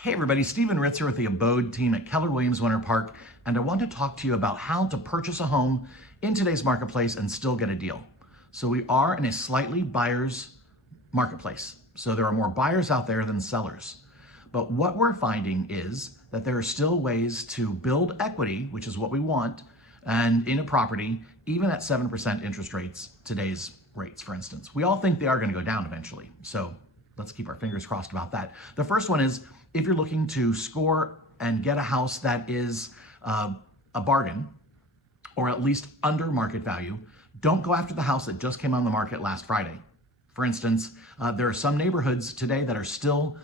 Hey everybody, Steven Ritz here with the Abode team at Keller Williams Winter Park, and I want to talk to you about how to purchase a home in today's marketplace and still get a deal. So we are in a slightly buyer's marketplace. So there are more buyers out there than sellers. But what we're finding is that there are still ways to build equity, which is what we want, and in a property, even at 7% interest rates, today's rates, for instance. We all think they are going to go down eventually. So let's keep our fingers crossed about that. The first one is, if you're looking to score and get a house that is a bargain, or at least under market value, don't go after the house that just came on the market last Friday. For instance, there are some neighborhoods today that are still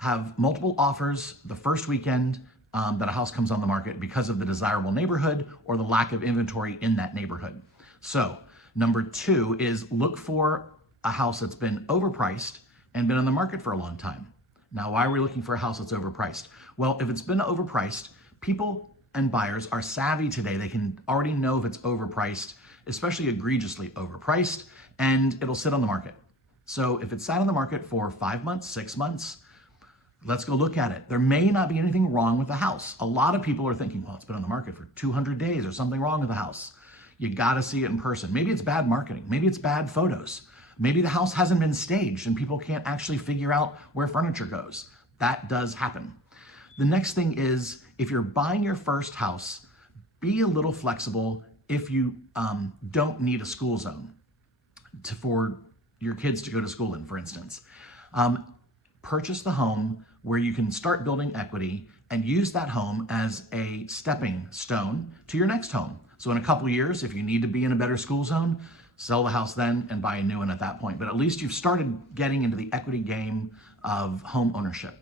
have multiple offers the first weekend that a house comes on the market because of the desirable neighborhood or the lack of inventory in that neighborhood. So number two is look for a house that's been overpriced and been on the market for a long time. Now, why are we looking for a house that's overpriced? Well, if it's been overpriced, people and buyers are savvy today. They can already know if it's overpriced, especially egregiously overpriced, and it'll sit on the market. So if it's sat on the market for 5 months, 6 months, let's go look at it. There may not be anything wrong with the house. A lot of people are thinking, well, it's been on the market for 200 days. There's something wrong with the house. You gotta see it in person. Maybe it's bad marketing. Maybe it's bad photos. Maybe the house hasn't been staged and people can't actually figure out where furniture goes. That does happen. The next thing is, if you're buying your first house, be a little flexible if you don't need a school zone for your kids to go to school in, for instance. Purchase the home where you can start building equity and use that home as a stepping stone to your next home. So in a couple years, if you need to be in a better school zone, sell the house then and buy a new one at that point. But at least you've started getting into the equity game of home ownership.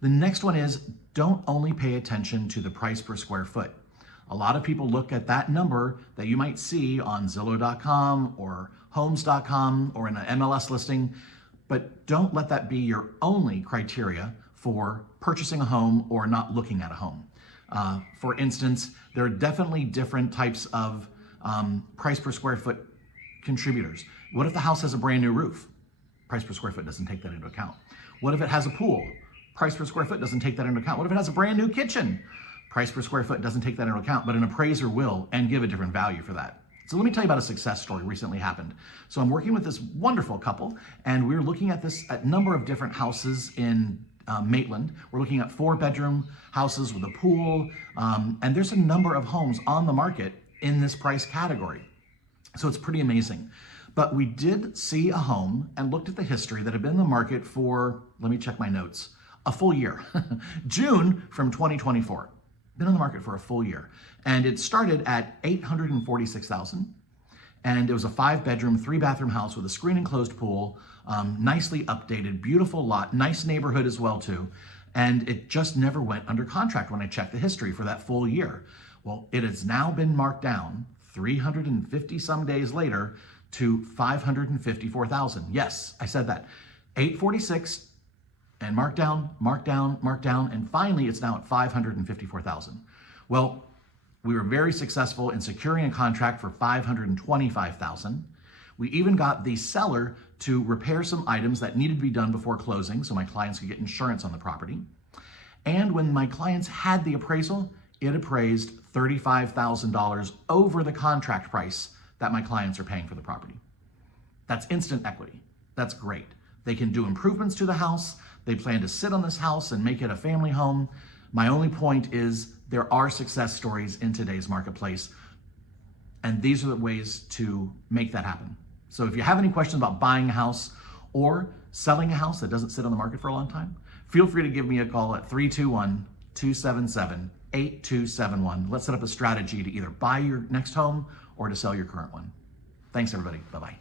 The next one is, don't only pay attention to the price per square foot. A lot of people look at that number that you might see on Zillow.com or Homes.com or in an MLS listing, but don't let that be your only criteria for purchasing a home or not looking at a home. For instance, there are definitely different types of price per square foot contributors. What if the house has a brand new roof? Price per square foot doesn't take that into account. What if it has a pool? Price per square foot doesn't take that into account. What if it has a brand new kitchen? Price per square foot doesn't take that into account, but an appraiser will and give a different value for that. So let me tell you about a success story recently happened. So I'm working with this wonderful couple, and we're looking at a number of different houses in Maitland. We're looking at 4-bedroom houses with a pool, and there's a number of homes on the market in this price category. So it's pretty amazing. But we did see a home and looked at the history that had been in the market for, let me check my notes, a full year. June from 2024. Been on the market for a full year. And it started at $846,000. And it was a 5-bedroom, 3-bathroom house with a screen enclosed pool, nicely updated, beautiful lot, nice neighborhood as well too. And it just never went under contract when I checked the history for that full year. Well, it has now been marked down 350 some days later to $554,000. Yes, I said that. 846 and marked down, and finally it's now at $554,000. Well, we were very successful in securing a contract for $525,000. We even got the seller to repair some items that needed to be done before closing so my clients could get insurance on the property. And when my clients had the appraisal, it appraised $35,000 over the contract price that my clients are paying for the property. That's instant equity. That's great. They can do improvements to the house. They plan to sit on this house and make it a family home. My only point is there are success stories in today's marketplace, and these are the ways to make that happen. So if you have any questions about buying a house or selling a house that doesn't sit on the market for a long time, feel free to give me a call at 321-277-8271. Let's set up a strategy to either buy your next home or to sell your current one. Thanks, everybody. Bye-bye.